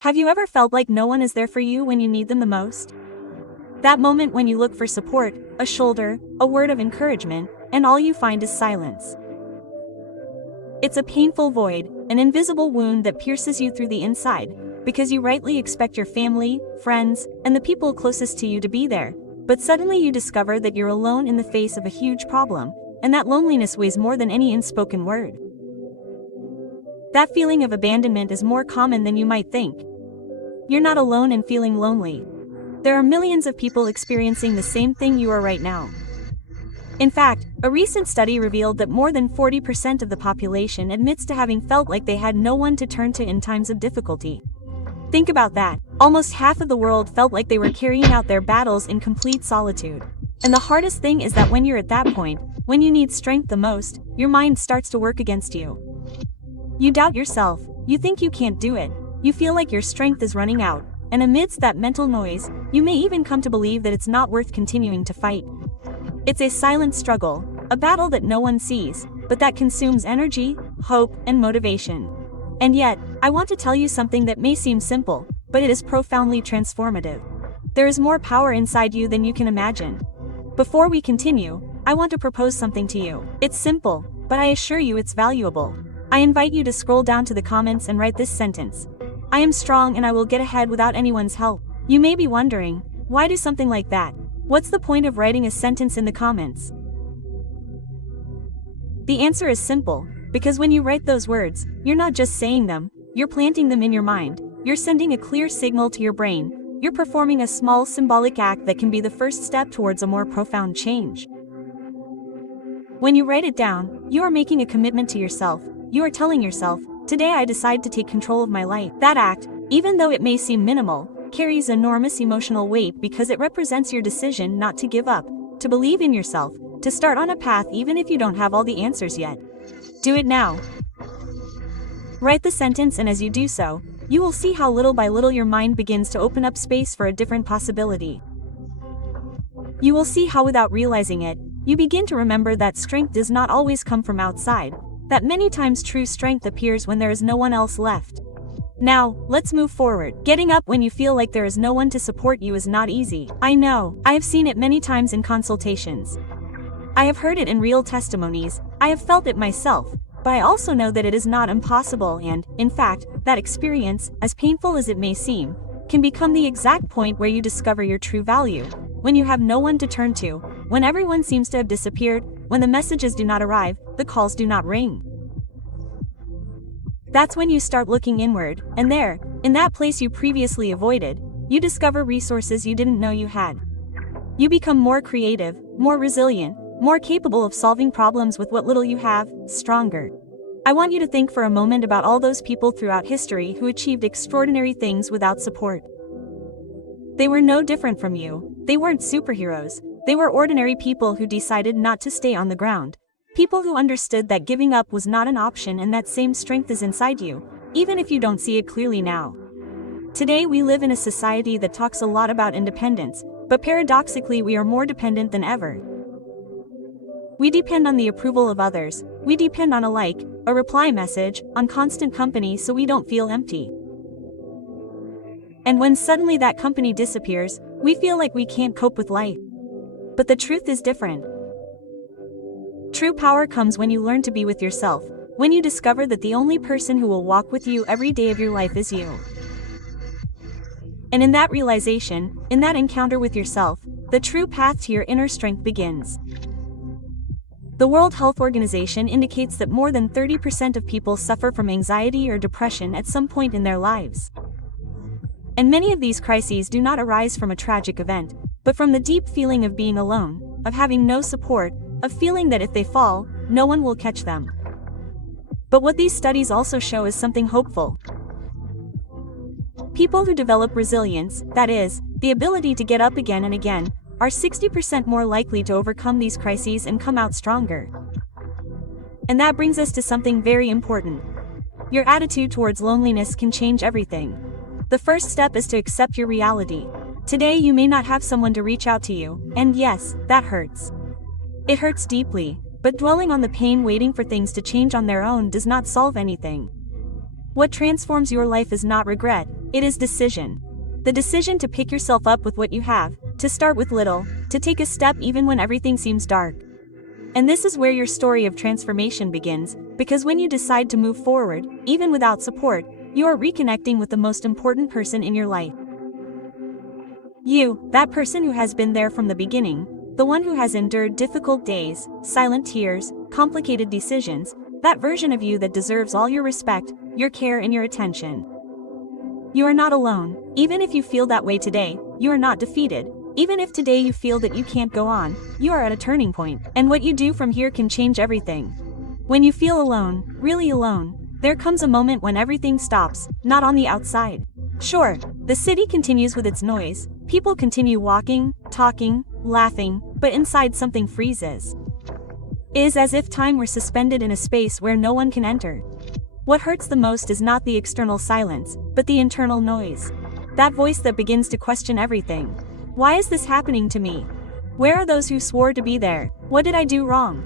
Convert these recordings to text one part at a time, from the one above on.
Have you ever felt like no one is there for you when you need them the most? That moment when you look for support, a shoulder, a word of encouragement, and all you find is silence. It's a painful void, an invisible wound that pierces you through the inside, because you rightly expect your family, friends, and the people closest to you to be there, but suddenly you discover that you're alone in the face of a huge problem, and that loneliness weighs more than any unspoken word. That feeling of abandonment is more common than you might think. You're not alone in feeling lonely. There are millions of people experiencing the same thing you are right now. In fact, a recent study revealed that more than 40% of the population admits to having felt like they had no one to turn to in times of difficulty. Think about that. Almost half of the world felt like they were carrying out their battles in complete solitude. And the hardest thing is that when you're at that point, when you need strength the most, your mind starts to work against you. You doubt yourself, you think you can't do it, you feel like your strength is running out, and amidst that mental noise, you may even come to believe that it's not worth continuing to fight. It's a silent struggle, a battle that no one sees, but that consumes energy, hope, and motivation. And yet, I want to tell you something that may seem simple, but it is profoundly transformative. There is more power inside you than you can imagine. Before we continue, I want to propose something to you. It's simple, but I assure you it's valuable. I invite you to scroll down to the comments and write this sentence. I am strong and I will get ahead without anyone's help. You may be wondering, why do something like that? What's the point of writing a sentence in the comments? The answer is simple, because when you write those words, you're not just saying them, you're planting them in your mind, you're sending a clear signal to your brain, you're performing a small symbolic act that can be the first step towards a more profound change. When you write it down, you are making a commitment to yourself. You are telling yourself, today I decide to take control of my life. That act, even though it may seem minimal, carries enormous emotional weight because it represents your decision not to give up, to believe in yourself, to start on a path even if you don't have all the answers yet. Do it now. Write the sentence, and as you do so, you will see how little by little your mind begins to open up space for a different possibility. You will see how, without realizing it, you begin to remember that strength does not always come from outside, that many times true strength appears when there is no one else left. Now, let's move forward. Getting up when you feel like there is no one to support you is not easy. I know, I have seen it many times in consultations. I have heard it in real testimonies, I have felt it myself, but I also know that it is not impossible and, in fact, that experience, as painful as it may seem, can become the exact point where you discover your true value. When you have no one to turn to, when everyone seems to have disappeared, when the messages do not arrive, the calls do not ring. That's when you start looking inward, and there, in that place you previously avoided, you discover resources you didn't know you had. You become more creative, more resilient, more capable of solving problems with what little you have, stronger. I want you to think for a moment about all those people throughout history who achieved extraordinary things without support. They were no different from you. They weren't superheroes. They were ordinary people who decided not to stay on the ground. People who understood that giving up was not an option and that same strength is inside you, even if you don't see it clearly now. Today we live in a society that talks a lot about independence, but paradoxically we are more dependent than ever. We depend on the approval of others, we depend on a like, a reply message, on constant company so we don't feel empty. And when suddenly that company disappears, we feel like we can't cope with life. But the truth is different. True power comes when you learn to be with yourself, when you discover that the only person who will walk with you every day of your life is you. And in that realization, in that encounter with yourself, the true path to your inner strength begins. The World Health Organization indicates that more than 30% of people suffer from anxiety or depression at some point in their lives. And many of these crises do not arise from a tragic event, but from the deep feeling of being alone, of having no support, of feeling that if they fall, no one will catch them. But what these studies also show is something hopeful. People who develop resilience, that is, the ability to get up again and again, are 60% more likely to overcome these crises and come out stronger. And that brings us to something very important. Your attitude towards loneliness can change everything. The first step is to accept your reality. Today you may not have someone to reach out to you, and yes, that hurts. It hurts deeply, but dwelling on the pain waiting for things to change on their own does not solve anything. What transforms your life is not regret, it is decision. The decision to pick yourself up with what you have, to start with little, to take a step even when everything seems dark. And this is where your story of transformation begins, because when you decide to move forward, even without support, you are reconnecting with the most important person in your life. You, that person who has been there from the beginning, the one who has endured difficult days, silent tears, complicated decisions, that version of you that deserves all your respect, your care and your attention. You are not alone. Even if you feel that way today, you are not defeated. Even if today you feel that you can't go on, you are at a turning point, and what you do from here can change everything. When you feel alone, really alone, there comes a moment when everything stops, not on the outside. Sure, the city continues with its noise, people continue walking, talking, laughing, but inside something freezes. It is as if time were suspended in a space where no one can enter. What hurts the most is not the external silence, but the internal noise. That voice that begins to question everything. Why is this happening to me? Where are those who swore to be there? What did I do wrong?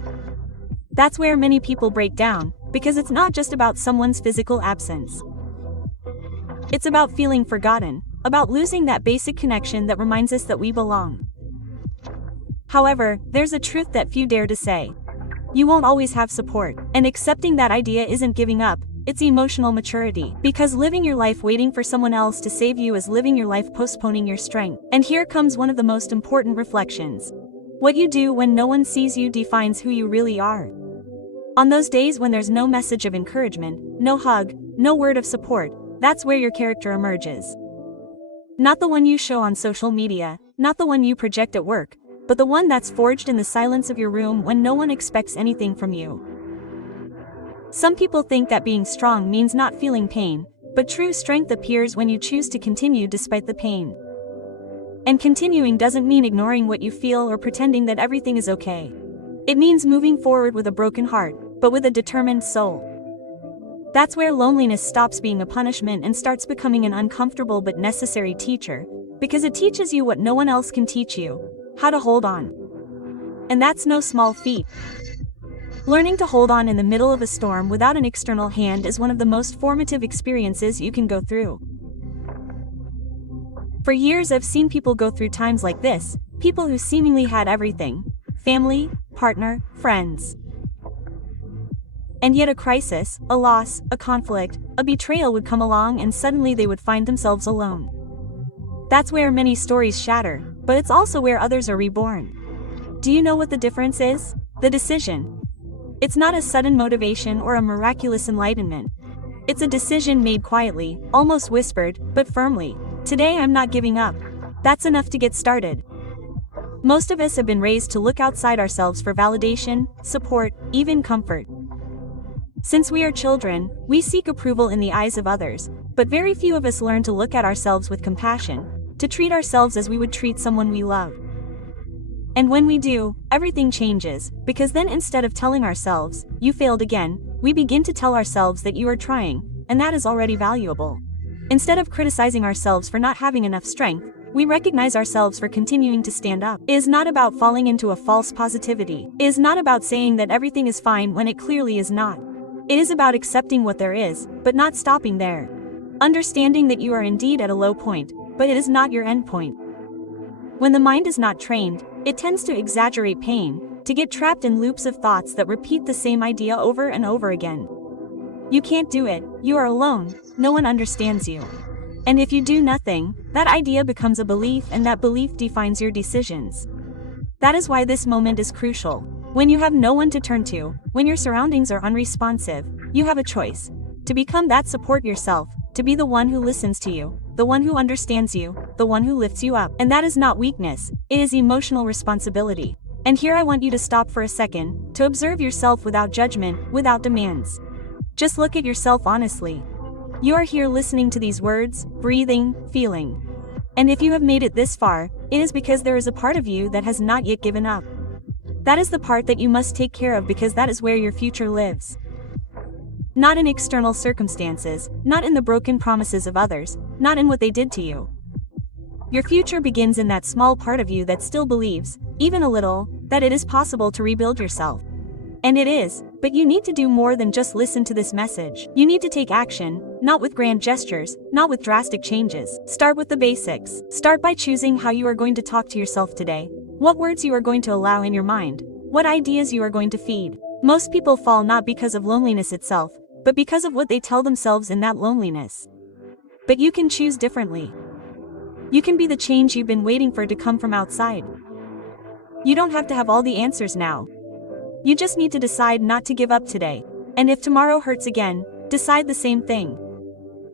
That's where many people break down, because it's not just about someone's physical absence. It's about feeling forgotten, about losing that basic connection that reminds us that we belong. However, there's a truth that few dare to say. You won't always have support, and accepting that idea isn't giving up, it's emotional maturity. Because living your life waiting for someone else to save you is living your life postponing your strength. And here comes one of the most important reflections. What you do when no one sees you defines who you really are. On those days when there's no message of encouragement, no hug, no word of support, that's where your character emerges. Not the one you show on social media, not the one you project at work, but the one that's forged in the silence of your room when no one expects anything from you. Some people think that being strong means not feeling pain, but true strength appears when you choose to continue despite the pain. And continuing doesn't mean ignoring what you feel or pretending that everything is okay. It means moving forward with a broken heart, but with a determined soul. That's where loneliness stops being a punishment and starts becoming an uncomfortable but necessary teacher, because it teaches you what no one else can teach you: how to hold on. And that's no small feat. Learning to hold on in the middle of a storm without an external hand is one of the most formative experiences you can go through. For years I've seen people go through times like this, people who seemingly had everything: family, partner, friends. And yet a crisis, a loss, a conflict, a betrayal would come along and suddenly they would find themselves alone. That's where many stories shatter, but it's also where others are reborn. Do you know what the difference is? The decision. It's not a sudden motivation or a miraculous enlightenment. It's a decision made quietly, almost whispered, but firmly. Today I'm not giving up. That's enough to get started. Most of us have been raised to look outside ourselves for validation, support, even comfort. Since we are children, we seek approval in the eyes of others, but very few of us learn to look at ourselves with compassion, to treat ourselves as we would treat someone we love. And when we do, everything changes, because then instead of telling ourselves, "You failed again," we begin to tell ourselves that you are trying, and that is already valuable. Instead of criticizing ourselves for not having enough strength, we recognize ourselves for continuing to stand up. It is not about falling into a false positivity. It is not about saying that everything is fine when it clearly is not. It is about accepting what there is, but not stopping there. Understanding that you are indeed at a low point, but it is not your end point. When the mind is not trained, it tends to exaggerate pain, to get trapped in loops of thoughts that repeat the same idea over and over again. You can't do it, you are alone, no one understands you. And if you do nothing, that idea becomes a belief, and that belief defines your decisions. That is why this moment is crucial. When you have no one to turn to, when your surroundings are unresponsive, you have a choice. To become that support yourself, to be the one who listens to you, the one who understands you, the one who lifts you up. And that is not weakness, it is emotional responsibility. And here I want you to stop for a second, to observe yourself without judgment, without demands. Just look at yourself honestly. You are here listening to these words, breathing, feeling. And if you have made it this far, it is because there is a part of you that has not yet given up. That is the part that you must take care of, because that is where your future lives. Not in external circumstances, not in the broken promises of others, not in what they did to you. Your future begins in that small part of you that still believes, even a little, that it is possible to rebuild yourself. And it is, but you need to do more than just listen to this message. You need to take action, Not with grand gestures, not with drastic changes. Start with the basics. Start by choosing how you are going to talk to yourself today. What words you are going to allow in your mind. What ideas you are going to feed. Most people fall not because of loneliness itself, but because of what they tell themselves in that loneliness. But you can choose differently. You can be the change you've been waiting for to come from outside. You don't have to have all the answers now. You just need to decide not to give up today. And if tomorrow hurts again, decide the same thing.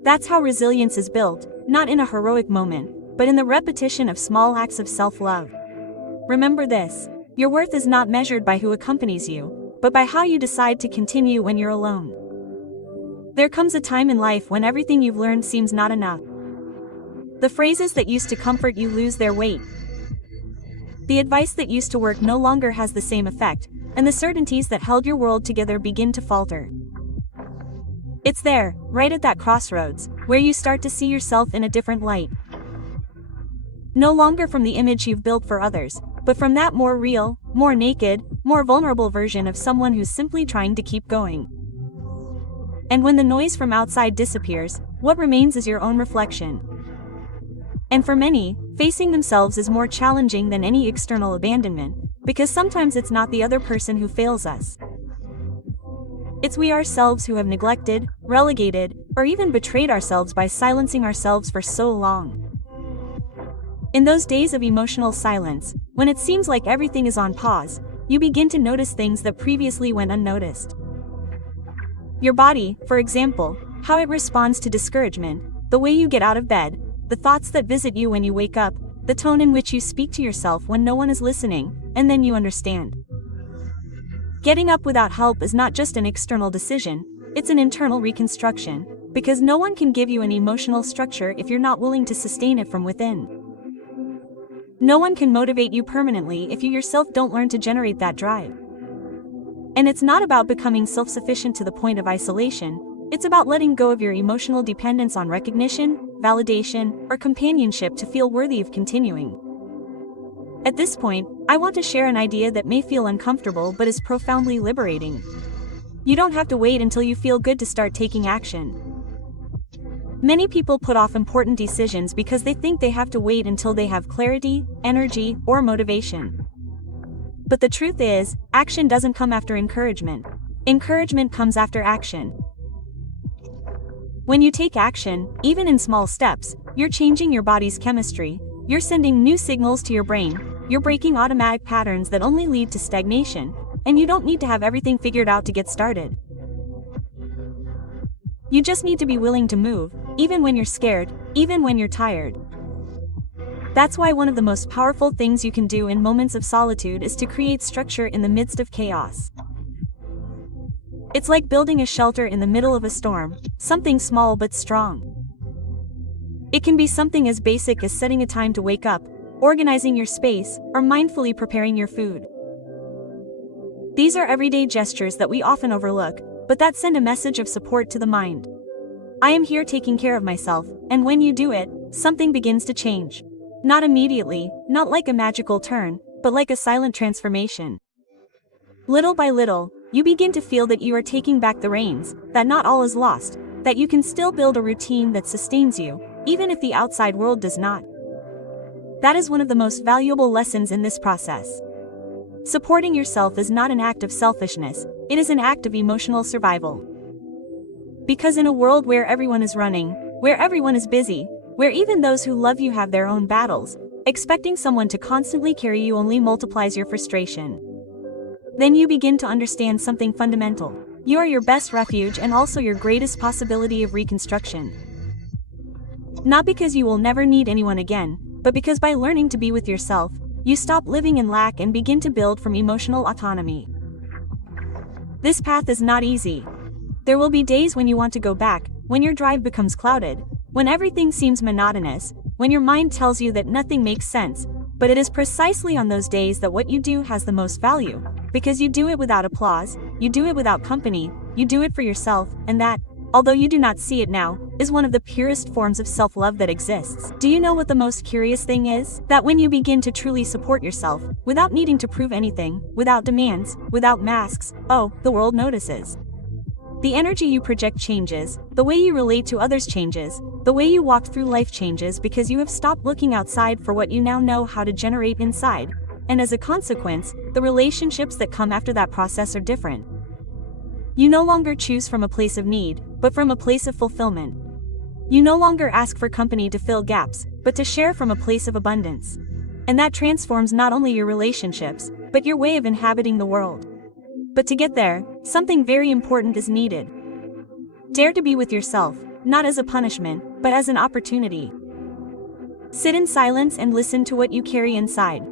That's how resilience is built, not in a heroic moment, but in the repetition of small acts of self-love. Remember this: your worth is not measured by who accompanies you, but by how you decide to continue when you're alone. There comes a time in life when everything you've learned seems not enough. The phrases that used to comfort you lose their weight. The advice that used to work no longer has the same effect, and the certainties that held your world together begin to falter. It's there, right at that crossroads, where you start to see yourself in a different light. No longer from the image you've built for others, but from that more real, more naked, more vulnerable version of someone who's simply trying to keep going. And when the noise from outside disappears, what remains is your own reflection. And for many, facing themselves is more challenging than any external abandonment, because sometimes it's not the other person who fails us. It's we ourselves who have neglected, relegated, or even betrayed ourselves by silencing ourselves for so long. In those days of emotional silence, when it seems like everything is on pause, you begin to notice things that previously went unnoticed. Your body, for example, how it responds to discouragement, the way you get out of bed, the thoughts that visit you when you wake up, the tone in which you speak to yourself when no one is listening, and then you understand. Getting up without help is not just an external decision, it's an internal reconstruction, because no one can give you an emotional structure if you're not willing to sustain it from within. No one can motivate you permanently if you yourself don't learn to generate that drive. And it's not about becoming self-sufficient to the point of isolation, it's about letting go of your emotional dependence on recognition, validation, or companionship to feel worthy of continuing. At this point, I want to share an idea that may feel uncomfortable but is profoundly liberating. You don't have to wait until you feel good to start taking action. Many people put off important decisions because they think they have to wait until they have clarity, energy, or motivation. But the truth is, action doesn't come after encouragement. Encouragement comes after action. When you take action, even in small steps, you're changing your body's chemistry, you're sending new signals to your brain, you're breaking automatic patterns that only lead to stagnation, and you don't need to have everything figured out to get started. You just need to be willing to move, even when you're scared, even when you're tired. That's why one of the most powerful things you can do in moments of solitude is to create structure in the midst of chaos. It's like building a shelter in the middle of a storm, something small but strong. It can be something as basic as setting a time to wake up, organizing your space, or mindfully preparing your food. These are everyday gestures that we often overlook, but that send a message of support to the mind. I am here taking care of myself, and when you do it, something begins to change. Not immediately, not like a magical turn, but like a silent transformation. Little by little, you begin to feel that you are taking back the reins, that not all is lost, that you can still build a routine that sustains you, even if the outside world does not. That is one of the most valuable lessons in this process. Supporting yourself is not an act of selfishness, it is an act of emotional survival. Because in a world where everyone is running, where everyone is busy, where even those who love you have their own battles, expecting someone to constantly carry you only multiplies your frustration. Then you begin to understand something fundamental. You are your best refuge and also your greatest possibility of reconstruction. Not because you will never need anyone again, but because by learning to be with yourself, you stop living in lack and begin to build from emotional autonomy. This path is not easy. There will be days when you want to go back, when your drive becomes clouded, when everything seems monotonous, when your mind tells you that nothing makes sense, but it is precisely on those days that what you do has the most value, because you do it without applause, you do it without company, you do it for yourself, and that, although you do not see it now, is one of the purest forms of self-love that exists. Do you know what the most curious thing is? That when you begin to truly support yourself, without needing to prove anything, without demands, without masks, oh, the world notices. The energy you project changes, the way you relate to others changes, the way you walk through life changes because you have stopped looking outside for what you now know how to generate inside, and as a consequence, the relationships that come after that process are different. You no longer choose from a place of need, but from a place of fulfillment. You no longer ask for company to fill gaps, but to share from a place of abundance. And that transforms not only your relationships, but your way of inhabiting the world. But to get there, something very important is needed. Dare to be with yourself, not as a punishment, but as an opportunity. Sit in silence and listen to what you carry inside.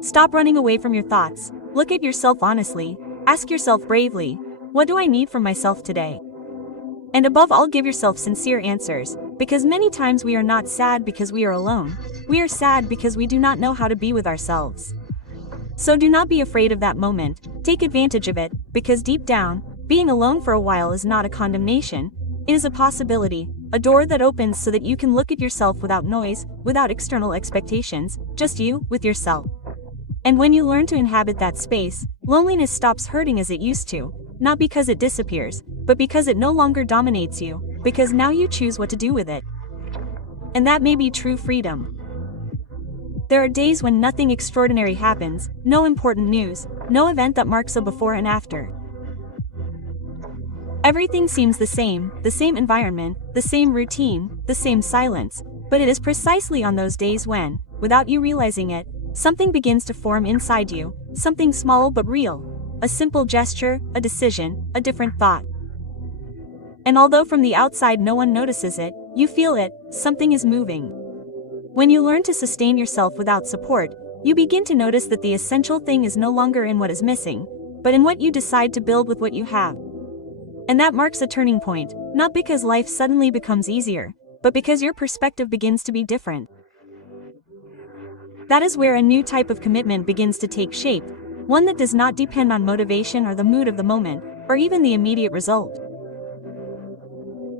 Stop running away from your thoughts, look at yourself honestly, ask yourself bravely, what do I need from myself today? And above all, give yourself sincere answers, because many times we are not sad because we are alone, we are sad because we do not know how to be with ourselves. So do not be afraid of that moment, take advantage of it, because deep down, being alone for a while is not a condemnation, it is a possibility, a door that opens so that you can look at yourself without noise, without external expectations, just you, with yourself. And when you learn to inhabit that space, loneliness stops hurting as it used to, not because it disappears, but because it no longer dominates you, because now you choose what to do with it. And that may be true freedom. There are days when nothing extraordinary happens, no important news, no event that marks a before and after. Everything seems the same environment, the same routine, the same silence, but it is precisely on those days when, without you realizing it, something begins to form inside you, something small but real, a simple gesture, a decision, a different thought. And although from the outside no one notices it, you feel it, something is moving. When you learn to sustain yourself without support, you begin to notice that the essential thing is no longer in what is missing, but in what you decide to build with what you have. And that marks a turning point, not because life suddenly becomes easier, but because your perspective begins to be different. That is where a new type of commitment begins to take shape, one that does not depend on motivation or the mood of the moment, or even the immediate result.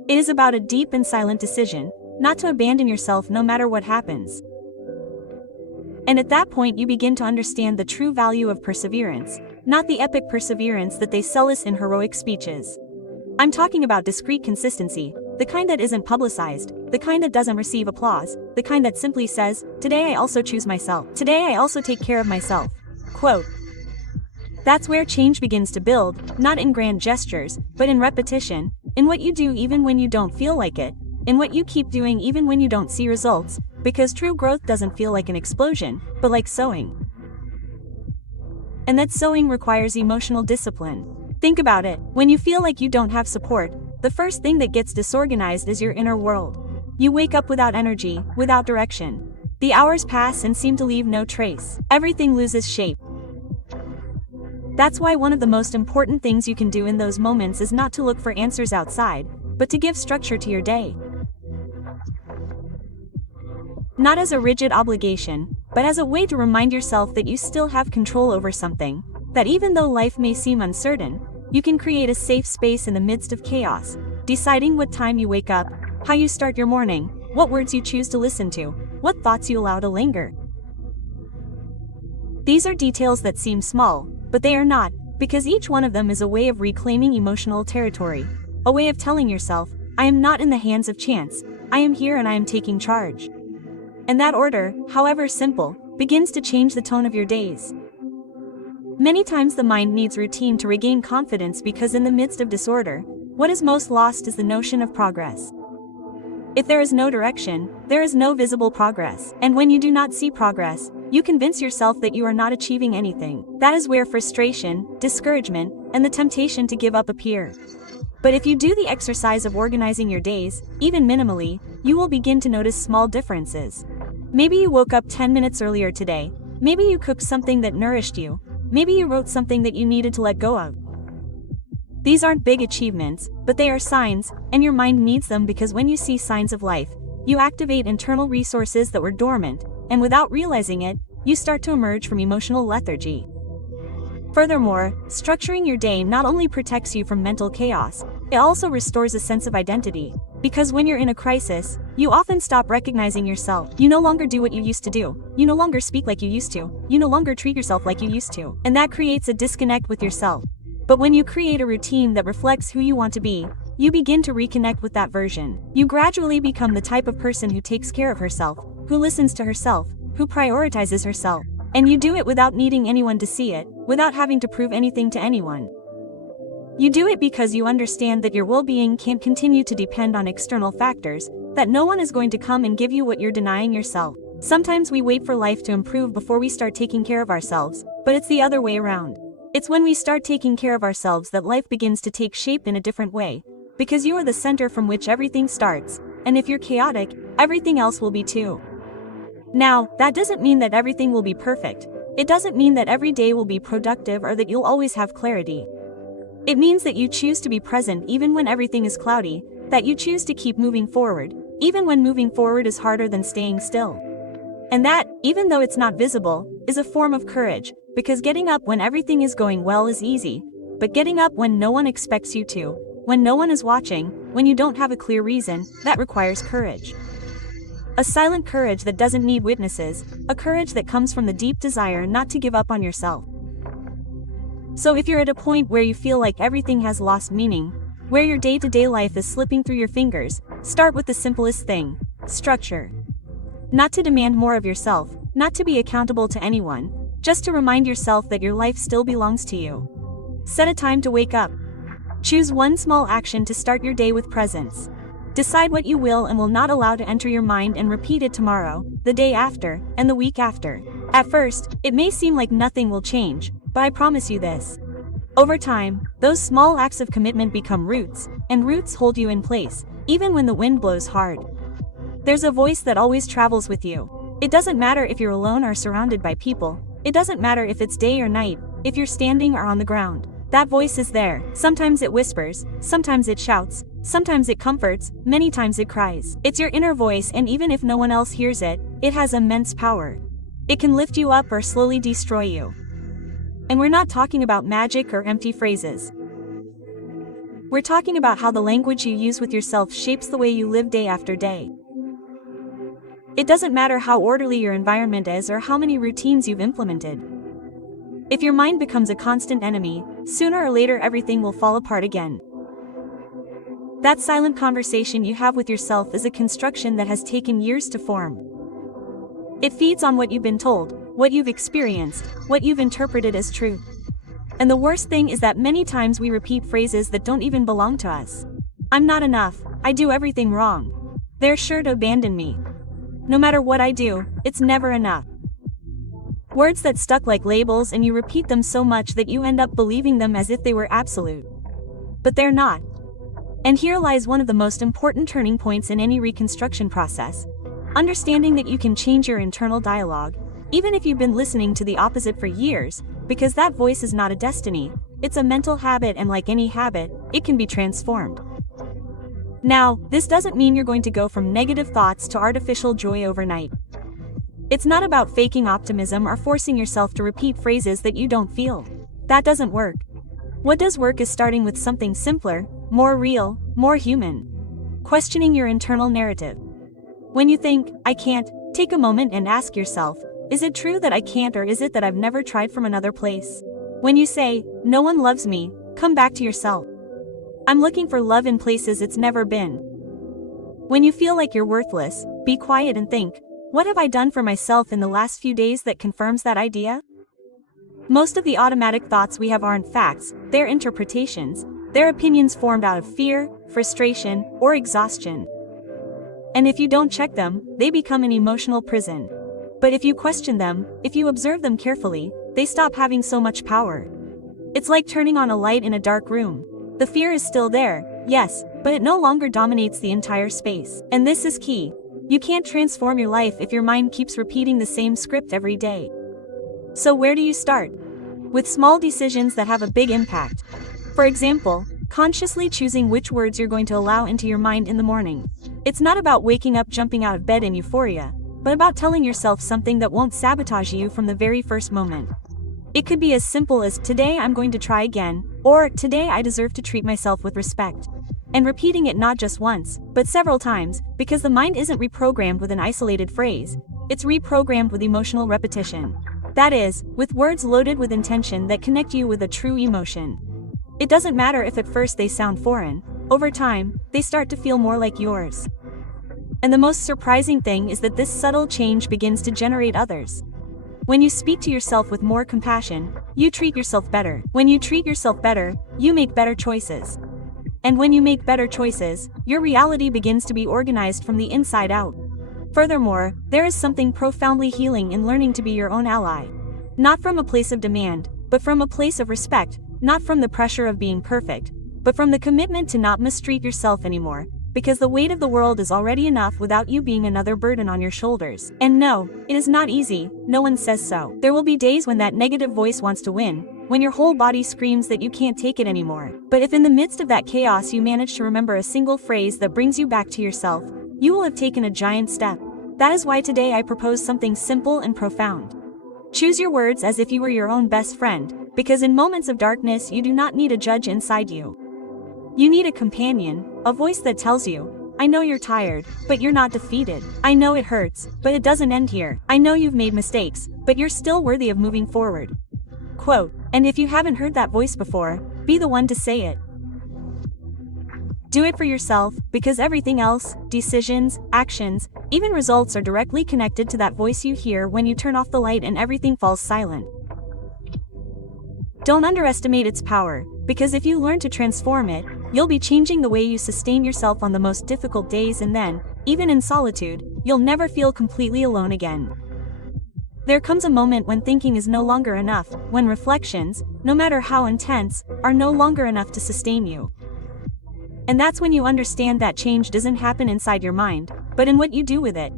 It is about a deep and silent decision, not to abandon yourself no matter what happens. And at that point you begin to understand the true value of perseverance, not the epic perseverance that they sell us in heroic speeches. I'm talking about discreet consistency, the kind that isn't publicized, the kind that doesn't receive applause, the kind that simply says, today I also choose myself, today I also take care of myself. Quote. That's where change begins to build, not in grand gestures, but in repetition, in what you do even when you don't feel like it, in what you keep doing even when you don't see results, because true growth doesn't feel like an explosion, but like sowing. And that sowing requires emotional discipline. Think about it, when you feel like you don't have support, the first thing that gets disorganized is your inner world. You wake up without energy, without direction. The hours pass and seem to leave no trace. Everything loses shape. That's why one of the most important things you can do in those moments is not to look for answers outside, but to give structure to your day. Not as a rigid obligation, but as a way to remind yourself that you still have control over something, that even though life may seem uncertain, you can create a safe space in the midst of chaos, deciding what time you wake up, how you start your morning, what words you choose to listen to, what thoughts you allow to linger. These are details that seem small, but they are not, because each one of them is a way of reclaiming emotional territory, a way of telling yourself, I am not in the hands of chance, I am here and I am taking charge. And that order, however simple, begins to change the tone of your days. Many times the mind needs routine to regain confidence because in the midst of disorder, what is most lost is the notion of progress. If there is no direction, there is no visible progress, and when you do not see progress, you convince yourself that you are not achieving anything. That is where frustration, discouragement, and the temptation to give up appear. But if you do the exercise of organizing your days, even minimally, you will begin to notice small differences. Maybe you woke up 10 minutes earlier today, maybe you cooked something that nourished you, maybe you wrote something that you needed to let go of. These aren't big achievements, but they are signs, and your mind needs them because when you see signs of life, you activate internal resources that were dormant, and without realizing it, you start to emerge from emotional lethargy. Furthermore, structuring your day not only protects you from mental chaos, it also restores a sense of identity. Because when you're in a crisis, you often stop recognizing yourself. You no longer do what you used to do. You no longer speak like you used to. You no longer treat yourself like you used to. And that creates a disconnect with yourself. But when you create a routine that reflects who you want to be, you begin to reconnect with that version. You gradually become the type of person who takes care of herself, who listens to herself, who prioritizes herself. And you do it without needing anyone to see it, without having to prove anything to anyone. You do it because you understand that your well-being can't continue to depend on external factors, that no one is going to come and give you what you're denying yourself. Sometimes we wait for life to improve before we start taking care of ourselves, but it's the other way around. It's when we start taking care of ourselves that life begins to take shape in a different way, because you are the center from which everything starts, and if you're chaotic, everything else will be too. Now, that doesn't mean that everything will be perfect. It doesn't mean that every day will be productive or that you'll always have clarity. It means that you choose to be present even when everything is cloudy, that you choose to keep moving forward, even when moving forward is harder than staying still. And that, even though it's not visible, is a form of courage, because getting up when everything is going well is easy, but getting up when no one expects you to, when no one is watching, when you don't have a clear reason, that requires courage. A silent courage that doesn't need witnesses, a courage that comes from the deep desire not to give up on yourself. So if you're at a point where you feel like everything has lost meaning, where your day-to-day life is slipping through your fingers, start with the simplest thing: structure. Not to demand more of yourself, not to be accountable to anyone, just to remind yourself that your life still belongs to you. Set a time to wake up. Choose one small action to start your day with presence. Decide what you will and will not allow to enter your mind and repeat it tomorrow, the day after, and the week after. At first, it may seem like nothing will change, but I promise you this. Over time, those small acts of commitment become roots, and roots hold you in place, even when the wind blows hard. There's a voice that always travels with you. It doesn't matter if you're alone or surrounded by people. It doesn't matter if it's day or night, if you're standing or on the ground. That voice is there. Sometimes it whispers, sometimes it shouts, sometimes it comforts, many times it cries. It's your inner voice, and even if no one else hears it, it has immense power. It can lift you up or slowly destroy you. And we're not talking about magic or empty phrases. We're talking about how the language you use with yourself shapes the way you live day after day. It doesn't matter how orderly your environment is or how many routines you've implemented. If your mind becomes a constant enemy, sooner or later everything will fall apart again. That silent conversation you have with yourself is a construction that has taken years to form. It feeds on what you've been told, what you've experienced, what you've interpreted as truth. And the worst thing is that many times we repeat phrases that don't even belong to us. I'm not enough, I do everything wrong. They're sure to abandon me. No matter what I do, it's never enough. Words that stuck like labels, and you repeat them so much that you end up believing them as if they were absolute. But they're not. And here lies one of the most important turning points in any reconstruction process. Understanding that you can change your internal dialogue, even if you've been listening to the opposite for years, because that voice is not a destiny, it's a mental habit, and like any habit, it can be transformed. Now, this doesn't mean you're going to go from negative thoughts to artificial joy overnight. It's not about faking optimism or forcing yourself to repeat phrases that you don't feel. That doesn't work. What does work is starting with something simpler, more real, more human. Questioning your internal narrative. When you think, I can't, take a moment and ask yourself, is it true that I can't, or is it that I've never tried from another place? When you say, no one loves me, come back to yourself. I'm looking for love in places it's never been. When you feel like you're worthless, be quiet and think, what have I done for myself in the last few days that confirms that idea? Most of the automatic thoughts we have aren't facts, they're interpretations. They're opinions formed out of fear, frustration, or exhaustion. And if you don't check them, they become an emotional prison. But if you question them, if you observe them carefully, they stop having so much power. It's like turning on a light in a dark room. The fear is still there, yes, but it no longer dominates the entire space. And this is key. You can't transform your life if your mind keeps repeating the same script every day. So where do you start? With small decisions that have a big impact. For example, consciously choosing which words you're going to allow into your mind in the morning. It's not about waking up jumping out of bed in euphoria, but about telling yourself something that won't sabotage you from the very first moment. It could be as simple as, today I'm going to try again, or today I deserve to treat myself with respect. And repeating it not just once, but several times, because the mind isn't reprogrammed with an isolated phrase, it's reprogrammed with emotional repetition. That is, with words loaded with intention that connect you with a true emotion. It doesn't matter if at first they sound foreign, over time, they start to feel more like yours. And the most surprising thing is that this subtle change begins to generate others. When you speak to yourself with more compassion, you treat yourself better. When you treat yourself better, you make better choices. And when you make better choices, your reality begins to be organized from the inside out. Furthermore, there is something profoundly healing in learning to be your own ally. Not from a place of demand, but from a place of respect, not from the pressure of being perfect, but from the commitment to not mistreat yourself anymore, because the weight of the world is already enough without you being another burden on your shoulders. And no, it is not easy, no one says so. There will be days when that negative voice wants to win, when your whole body screams that you can't take it anymore. But if in the midst of that chaos you manage to remember a single phrase that brings you back to yourself, you will have taken a giant step. That is why today I propose something simple and profound. Choose your words as if you were your own best friend, because in moments of darkness you do not need a judge inside you. You need a companion, a voice that tells you, I know you're tired, but you're not defeated. I know it hurts, but it doesn't end here. I know you've made mistakes, but you're still worthy of moving forward. Quote, and if you haven't heard that voice before, be the one to say it. Do it for yourself, because everything else, decisions, actions, even results are directly connected to that voice you hear when you turn off the light and everything falls silent. Don't underestimate its power, because if you learn to transform it, you'll be changing the way you sustain yourself on the most difficult days, and then, even in solitude, you'll never feel completely alone again. There comes a moment when thinking is no longer enough, when reflections, no matter how intense, are no longer enough to sustain you. And that's when you understand that change doesn't happen inside your mind, but in what you do with it.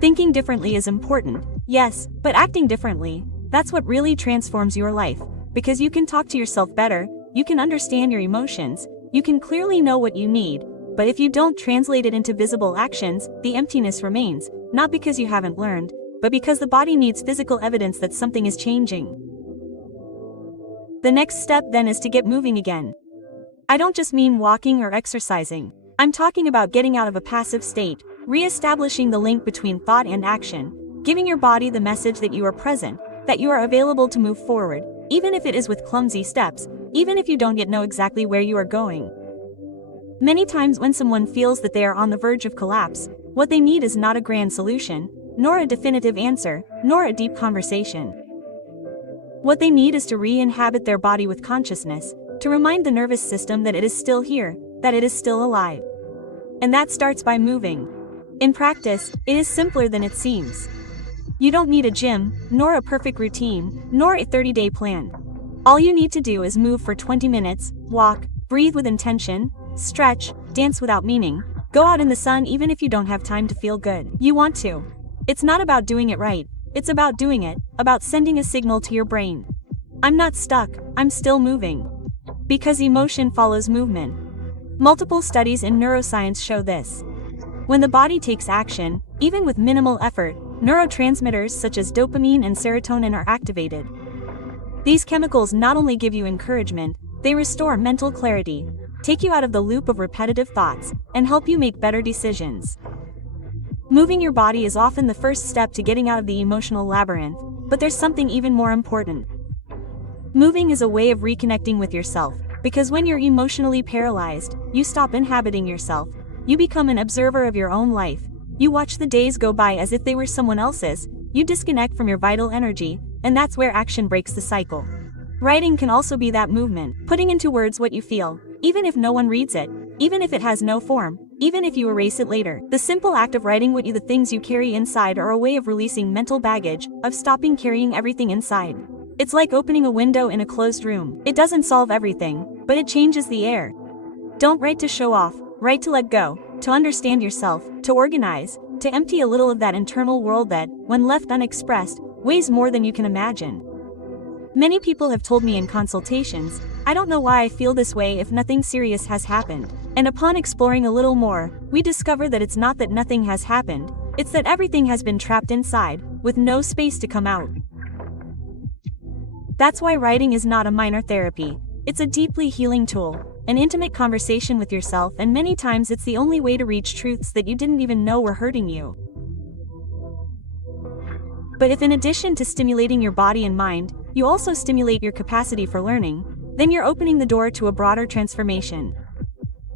Thinking differently is important, yes, but acting differently, that's what really transforms your life, because you can talk to yourself better, you can understand your emotions, you can clearly know what you need, but if you don't translate it into visible actions, the emptiness remains, not because you haven't learned, but because the body needs physical evidence that something is changing. The next step then is to get moving again. I don't just mean walking or exercising. I'm talking about getting out of a passive state, re-establishing the link between thought and action, giving your body the message that you are present, that you are available to move forward, even if it is with clumsy steps, even if you don't yet know exactly where you are going. Many times when someone feels that they are on the verge of collapse, what they need is not a grand solution, nor a definitive answer, nor a deep conversation. What they need is to re-inhabit their body with consciousness, to remind the nervous system that it is still here, that it is still alive. And that starts by moving. In practice, it is simpler than it seems. You don't need a gym, nor a perfect routine, nor a 30-day plan. All you need to do is move for 20 minutes, walk, breathe with intention, stretch, dance without meaning, go out in the sun even if you don't have time to feel good. You want to. It's not about doing it right, it's about doing it, about sending a signal to your brain. I'm not stuck, I'm still moving. Because emotion follows movement. Multiple studies in neuroscience show this. When the body takes action, even with minimal effort, neurotransmitters such as dopamine and serotonin are activated. These chemicals not only give you encouragement, they restore mental clarity, take you out of the loop of repetitive thoughts, and help you make better decisions. Moving your body is often the first step to getting out of the emotional labyrinth, but there's something even more important. Moving is a way of reconnecting with yourself, because when you're emotionally paralyzed, you stop inhabiting yourself, you become an observer of your own life, you watch the days go by as if they were someone else's, you disconnect from your vital energy, and that's where action breaks the cycle. Writing can also be that movement, putting into words what you feel, even if no one reads it, even if it has no form, even if you erase it later. The simple act of writing the things you carry inside are a way of releasing mental baggage, of stopping carrying everything inside. It's like opening a window in a closed room. It doesn't solve everything, but it changes the air. Don't write to show off, write to let go, to understand yourself, to organize, to empty a little of that internal world that, when left unexpressed, weighs more than you can imagine. Many people have told me in consultations, I don't know why I feel this way if nothing serious has happened. And upon exploring a little more, we discover that it's not that nothing has happened, it's that everything has been trapped inside, with no space to come out. That's why writing is not a minor therapy. It's a deeply healing tool, an intimate conversation with yourself, and many times it's the only way to reach truths that you didn't even know were hurting you. But if in addition to stimulating your body and mind, you also stimulate your capacity for learning, then you're opening the door to a broader transformation.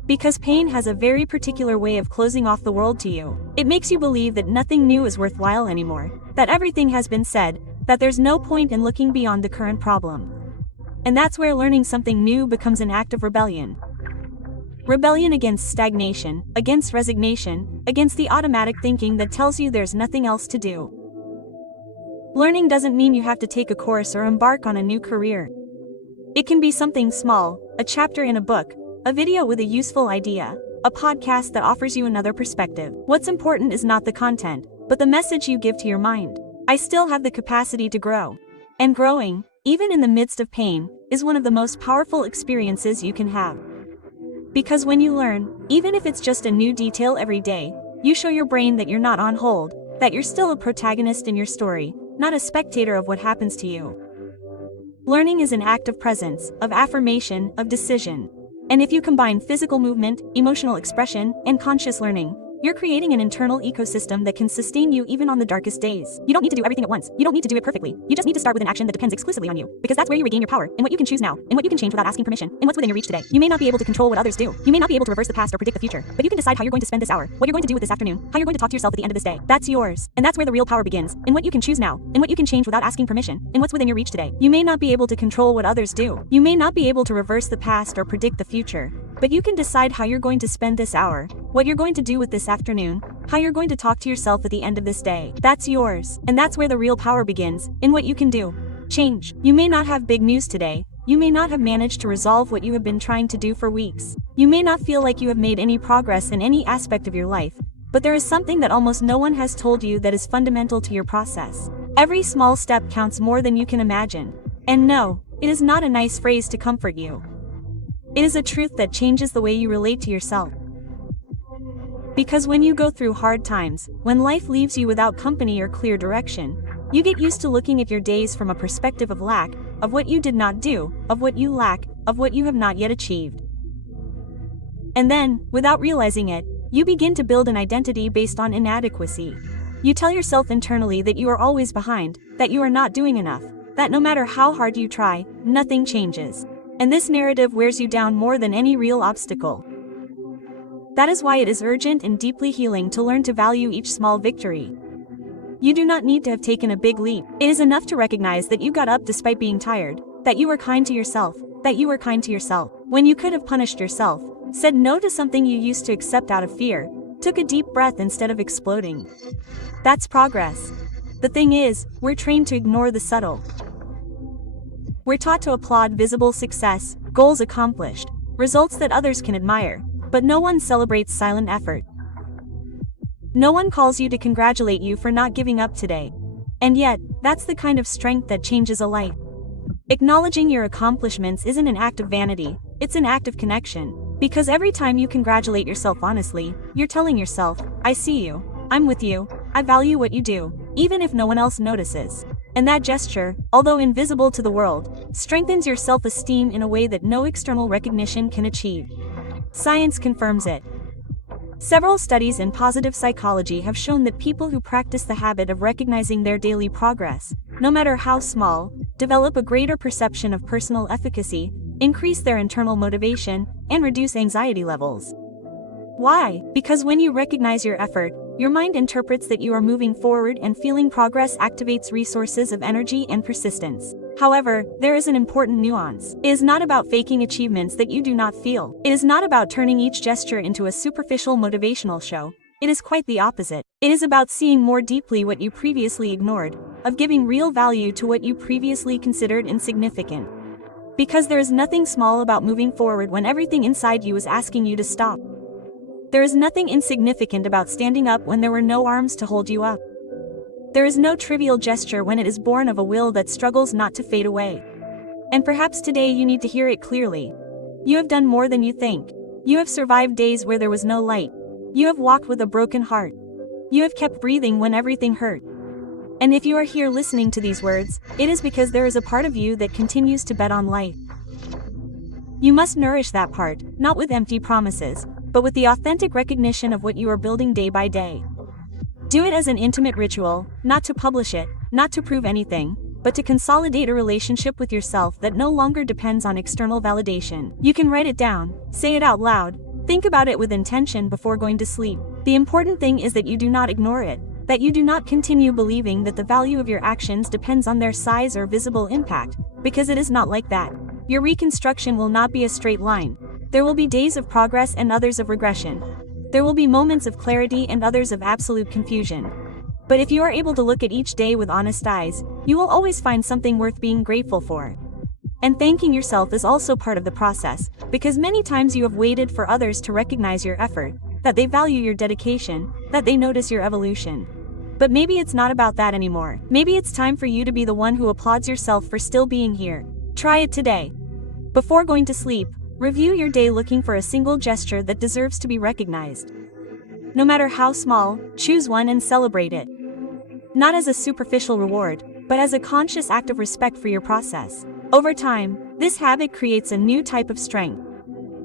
Because pain has a very particular way of closing off the world to you. It makes you believe that nothing new is worthwhile anymore, that everything has been said, that there's no point in looking beyond the current problem. And that's where learning something new becomes an act of rebellion. Rebellion against stagnation, against resignation, against the automatic thinking that tells you there's nothing else to do. Learning doesn't mean you have to take a course or embark on a new career. It can be something small, a chapter in a book, a video with a useful idea, a podcast that offers you another perspective. What's important is not the content, but the message you give to your mind. I still have the capacity to grow. And growing, even in the midst of pain, is one of the most powerful experiences you can have. Because when you learn, even if it's just a new detail every day, you show your brain that you're not on hold, that you're still a protagonist in your story, not a spectator of what happens to you. Learning is an act of presence, of affirmation, of decision. And if you combine physical movement, emotional expression, and conscious learning, you're creating an internal ecosystem that can sustain you even on the darkest days. You don't need to do everything at once. You don't need to do it perfectly. You just need to start with an action that depends exclusively on you. Because that's where you regain your power, in what you can choose now, in what you can change without asking permission, in what's within your reach today. You may not be able to control what others do. You may not be able to reverse the past or predict the future. But you can decide how you're going to spend this hour, what you're going to do with this afternoon, how you're going to talk to yourself at the end of this day. That's yours. And that's where the real power begins, in what you can choose now, in what you can change without asking permission, in what's within your reach today. You may not be able to control what others do. You may not be able to reverse the past or predict the future. But you can decide how you're going to spend this hour, what you're going to do with this afternoon, how you're going to talk to yourself at the end of this day. That's yours. And that's where the real power begins, in what you can do. Change. You may not have big news today. You may not have managed to resolve what you have been trying to do for weeks. You may not feel like you have made any progress in any aspect of your life. But there is something that almost no one has told you that is fundamental to your process. Every small step counts more than you can imagine. And no, it is not a nice phrase to comfort you. It is a truth that changes the way you relate to yourself. Because when you go through hard times, when life leaves you without company or clear direction, you get used to looking at your days from a perspective of lack, of what you did not do, of what you lack, of what you have not yet achieved. And then, without realizing it, you begin to build an identity based on inadequacy. You tell yourself internally that you are always behind, that you are not doing enough, that no matter how hard you try, nothing changes. And this narrative wears you down more than any real obstacle. That is why it is urgent and deeply healing to learn to value each small victory. You do not need to have taken a big leap. It is enough to recognize that you got up despite being tired, that you were kind to yourself, that you were kind to yourself. When you could have punished yourself, said no to something you used to accept out of fear, took a deep breath instead of exploding. That's progress. The thing is, we're trained to ignore the subtle. We're taught to applaud visible success, goals accomplished, results that others can admire, but no one celebrates silent effort. No one calls you to congratulate you for not giving up today. And yet, that's the kind of strength that changes a life. Acknowledging your accomplishments isn't an act of vanity, it's an act of connection. Because every time you congratulate yourself honestly, you're telling yourself, I see you, I'm with you, I value what you do, even if no one else notices. And that gesture, although invisible to the world, strengthens your self-esteem in a way that no external recognition can achieve. Science confirms it. Several studies in positive psychology have shown that people who practice the habit of recognizing their daily progress, no matter how small, develop a greater perception of personal efficacy, increase their internal motivation, and reduce anxiety levels. Why? Because when you recognize your effort, your mind interprets that you are moving forward, and feeling progress activates resources of energy and persistence. However, there is an important nuance. It is not about faking achievements that you do not feel. It is not about turning each gesture into a superficial motivational show. It is quite the opposite. It is about seeing more deeply what you previously ignored, of giving real value to what you previously considered insignificant. Because there is nothing small about moving forward when everything inside you is asking you to stop. There is nothing insignificant about standing up when there were no arms to hold you up. There is no trivial gesture when it is born of a will that struggles not to fade away. And perhaps today you need to hear it clearly. You have done more than you think. You have survived days where there was no light. You have walked with a broken heart. You have kept breathing when everything hurt. And if you are here listening to these words, it is because there is a part of you that continues to bet on life. You must nourish that part, not with empty promises, but with the authentic recognition of what you are building day by day. Do it as an intimate ritual, not to publish it, not to prove anything, but to consolidate a relationship with yourself that no longer depends on external validation. You can write it down, say it out loud, think about it with intention before going to sleep. The important thing is that you do not ignore it, that you do not continue believing that the value of your actions depends on their size or visible impact, because it is not like that. Your reconstruction will not be a straight line. There will be days of progress and others of regression. There will be moments of clarity and others of absolute confusion. But if you are able to look at each day with honest eyes, you will always find something worth being grateful for. And thanking yourself is also part of the process, because many times you have waited for others to recognize your effort, that they value your dedication, that they notice your evolution. But maybe it's not about that anymore. Maybe it's time for you to be the one who applauds yourself for still being here. Try it today. Before going to sleep, review your day looking for a single gesture that deserves to be recognized. No matter how small, choose one and celebrate it. Not as a superficial reward, but as a conscious act of respect for your process. Over time, this habit creates a new type of strength.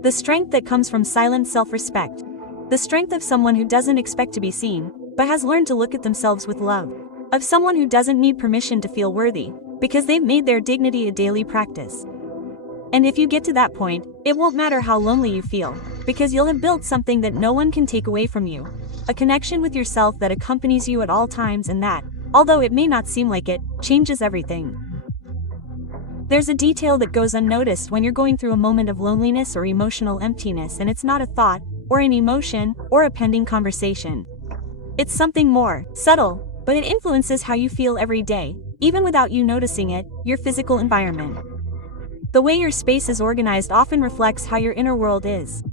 The strength that comes from silent self-respect. The strength of someone who doesn't expect to be seen, but has learned to look at themselves with love. Of someone who doesn't need permission to feel worthy, because they've made their dignity a daily practice. And if you get to that point, it won't matter how lonely you feel, because you'll have built something that no one can take away from you. A connection with yourself that accompanies you at all times, and that, although it may not seem like it, changes everything. There's a detail that goes unnoticed when you're going through a moment of loneliness or emotional emptiness, and it's not a thought, or an emotion, or a pending conversation. It's something more subtle, but it influences how you feel every day, even without you noticing it, your physical environment. The way your space is organized often reflects how your inner world is.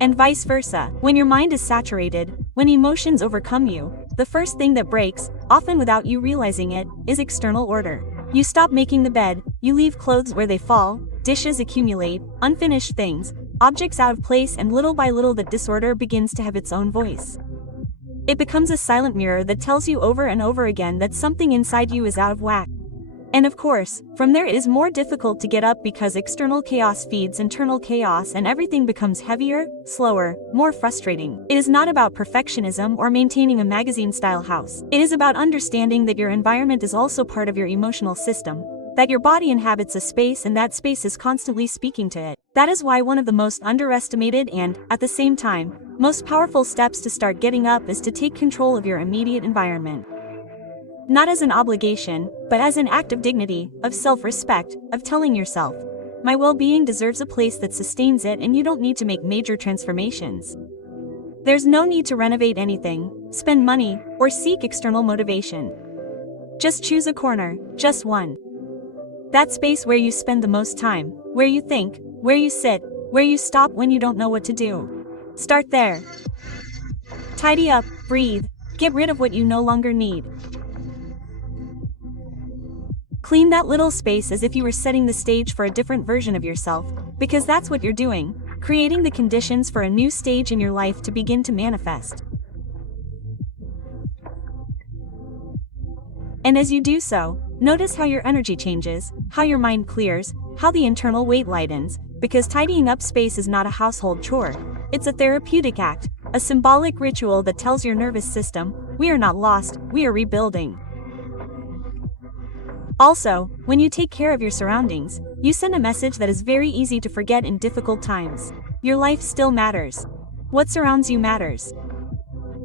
And vice versa. When your mind is saturated, when emotions overcome you, the first thing that breaks, often without you realizing it, is external order. You stop making the bed, you leave clothes where they fall, dishes accumulate, unfinished things, objects out of place, and little by little that disorder begins to have its own voice. It becomes a silent mirror that tells you over and over again that something inside you is out of whack. And of course, from there it is more difficult to get up because external chaos feeds internal chaos and everything becomes heavier, slower, more frustrating. It is not about perfectionism or maintaining a magazine-style house. It is about understanding that your environment is also part of your emotional system, that your body inhabits a space and that space is constantly speaking to it. That is why one of the most underestimated and, at the same time, most powerful steps to start getting up is to take control of your immediate environment. Not as an obligation, but as an act of dignity, of self-respect, of telling yourself, my well-being deserves a place that sustains it, and you don't need to make major transformations. There's no need to renovate anything, spend money, or seek external motivation. Just choose a corner, just one. That space where you spend the most time, where you think, where you sit, where you stop when you don't know what to do. Start there. Tidy up, breathe, get rid of what you no longer need. Clean that little space as if you were setting the stage for a different version of yourself, because that's what you're doing, creating the conditions for a new stage in your life to begin to manifest. And as you do so, notice how your energy changes, how your mind clears, how the internal weight lightens, because tidying up space is not a household chore. It's a therapeutic act, a symbolic ritual that tells your nervous system, we are not lost, we are rebuilding. Also, when you take care of your surroundings, you send a message that is very easy to forget in difficult times. Your life still matters. What surrounds you matters.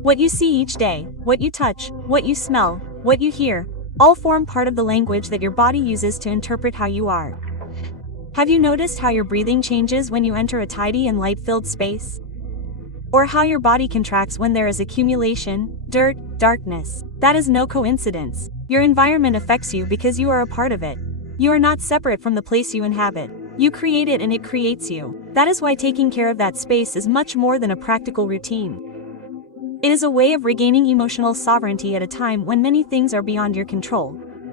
What you see each day, what you touch, what you smell, what you hear, all form part of the language that your body uses to interpret how you are. Have you noticed how your breathing changes when you enter a tidy and light-filled space? Or how your body contracts when there is accumulation, dirt, darkness? That is no coincidence. Your environment affects you because you are a part of it. You are not separate from the place you inhabit. You create it and it creates you. That is why taking care of that space is much more than a practical routine. It is a way of regaining emotional sovereignty at a time when many things are beyond your control.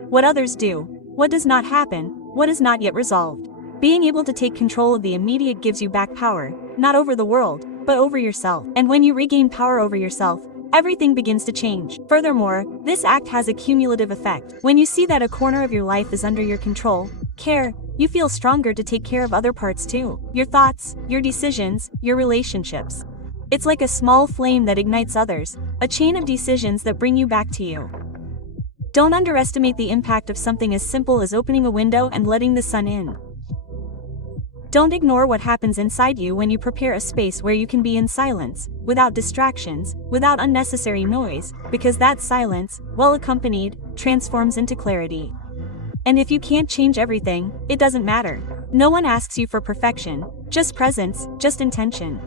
What others do, what does not happen, what is not yet resolved. Being able to take control of the immediate gives you back power, not over the world, but over yourself. And when you regain power over yourself, everything begins to change. Furthermore, this act has a cumulative effect. When you see that a corner of your life is under your control, care, you feel stronger to take care of other parts too. Your thoughts, your decisions, your relationships. It's like a small flame that ignites others, a chain of decisions that bring you back to you. Don't underestimate the impact of something as simple as opening a window and letting the sun in. Don't ignore what happens inside you when you prepare a space where you can be in silence, without distractions, without unnecessary noise, because that silence, well accompanied, transforms into clarity. And if you can't change everything, it doesn't matter. No one asks you for perfection, just presence, just intention.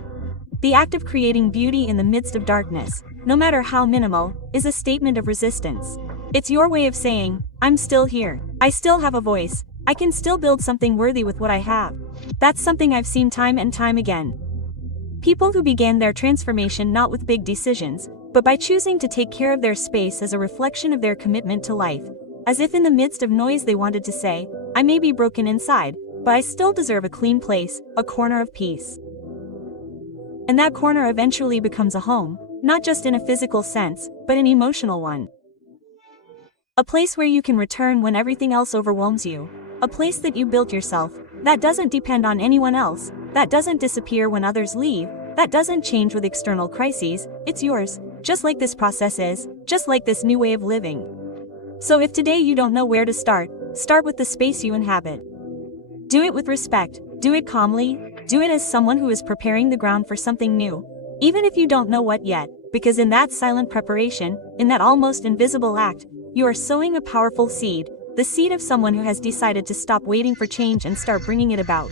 The act of creating beauty in the midst of darkness, no matter how minimal, is a statement of resistance. It's your way of saying, I'm still here. I still have a voice. I can still build something worthy with what I have. That's something I've seen time and time again. People who began their transformation not with big decisions, but by choosing to take care of their space as a reflection of their commitment to life, as if in the midst of noise they wanted to say, I may be broken inside, but I still deserve a clean place, a corner of peace. And that corner eventually becomes a home, not just in a physical sense, but an emotional one. A place where you can return when everything else overwhelms you. A place that you built yourself, that doesn't depend on anyone else, that doesn't disappear when others leave, that doesn't change with external crises. It's yours, just like this process is, just like this new way of living. So if today you don't know where to start with the space you inhabit. Do it with respect, do it calmly, do it as someone who is preparing the ground for something new, even if you don't know what yet, because in that silent preparation, in that almost invisible act, you are sowing a powerful seed, the seed of someone who has decided to stop waiting for change and start bringing it about.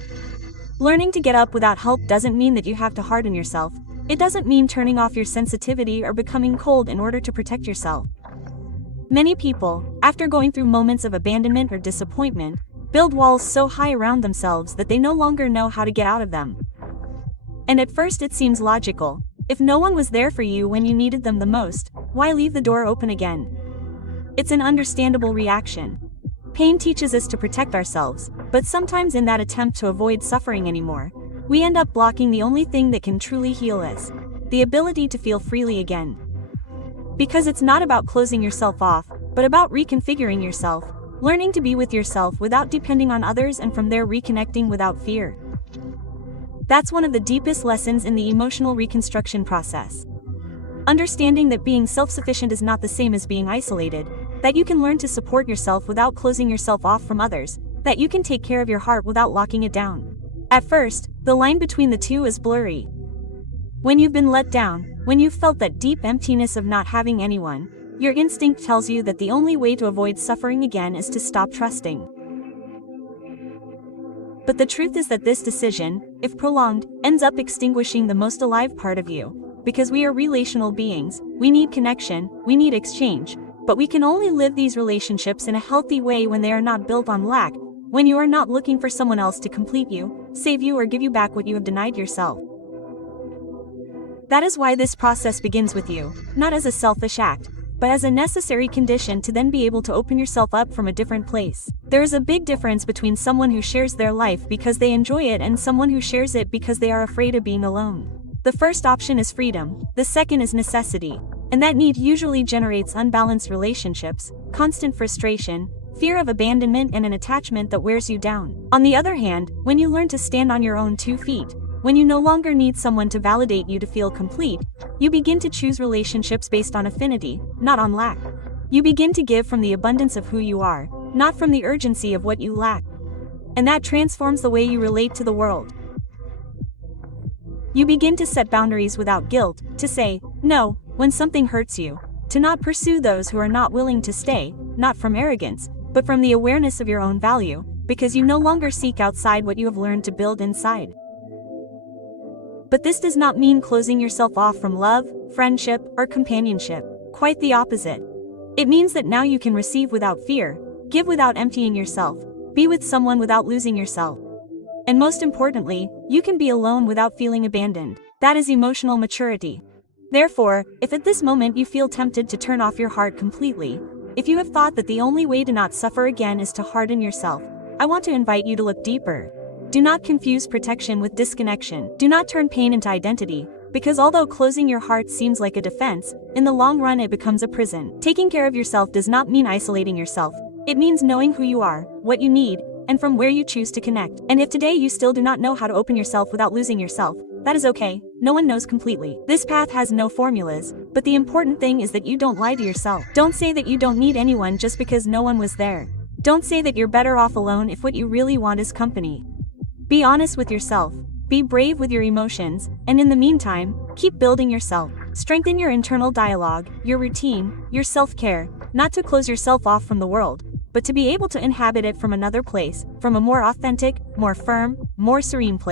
Learning to get up without help doesn't mean that you have to harden yourself. It doesn't mean turning off your sensitivity or becoming cold in order to protect yourself. Many people, after going through moments of abandonment or disappointment, build walls so high around themselves that they no longer know how to get out of them. And at first it seems logical. If no one was there for you when you needed them the most, why leave the door open again? It's an understandable reaction. Pain teaches us to protect ourselves, but sometimes in that attempt to avoid suffering anymore, we end up blocking the only thing that can truly heal us, the ability to feel freely again. Because it's not about closing yourself off, but about reconfiguring yourself, learning to be with yourself without depending on others and from there reconnecting without fear. That's one of the deepest lessons in the emotional reconstruction process. Understanding that being self-sufficient is not the same as being isolated, that you can learn to support yourself without closing yourself off from others, that you can take care of your heart without locking it down. At first, the line between the two is blurry. When you've been let down, when you've felt that deep emptiness of not having anyone, your instinct tells you that the only way to avoid suffering again is to stop trusting. But the truth is that this decision, if prolonged, ends up extinguishing the most alive part of you. Because we are relational beings, we need connection, we need exchange, but we can only live these relationships in a healthy way when they are not built on lack, when you are not looking for someone else to complete you, save you or give you back what you have denied yourself. That is why this process begins with you, not as a selfish act, but as a necessary condition to then be able to open yourself up from a different place. There is a big difference between someone who shares their life because they enjoy it and someone who shares it because they are afraid of being alone. The first option is freedom, the second is necessity, and that need usually generates unbalanced relationships, constant frustration, fear of abandonment and an attachment that wears you down. On the other hand, when you learn to stand on your own 2 feet, when you no longer need someone to validate you to feel complete, you begin to choose relationships based on affinity, not on lack. You begin to give from the abundance of who you are, not from the urgency of what you lack. And that transforms the way you relate to the world. You begin to set boundaries without guilt, to say no when something hurts you, to not pursue those who are not willing to stay, not from arrogance, but from the awareness of your own value, because you no longer seek outside what you have learned to build inside. But this does not mean closing yourself off from love, friendship, or companionship. Quite the opposite. It means that now you can receive without fear, give without emptying yourself, be with someone without losing yourself. And most importantly, you can be alone without feeling abandoned. That is emotional maturity. Therefore, if at this moment you feel tempted to turn off your heart completely, if you have thought that the only way to not suffer again is to harden yourself, I want to invite you to look deeper. Do not confuse protection with disconnection. Do not turn pain into identity, because although closing your heart seems like a defense, in the long run it becomes a prison. Taking care of yourself does not mean isolating yourself. It means knowing who you are, what you need, and from where you choose to connect. And if today you still do not know how to open yourself without losing yourself, That is okay, no one knows completely. This path has no formulas, but the important thing is that you don't lie to yourself. Don't say that you don't need anyone just because no one was there. Don't say that you're better off alone if what you really want is company. Be honest with yourself, be brave with your emotions, and in the meantime, keep building yourself. Strengthen your internal dialogue, your routine, your self-care, not to close yourself off from the world, but to be able to inhabit it from another place, from a more authentic, more firm, more serene place.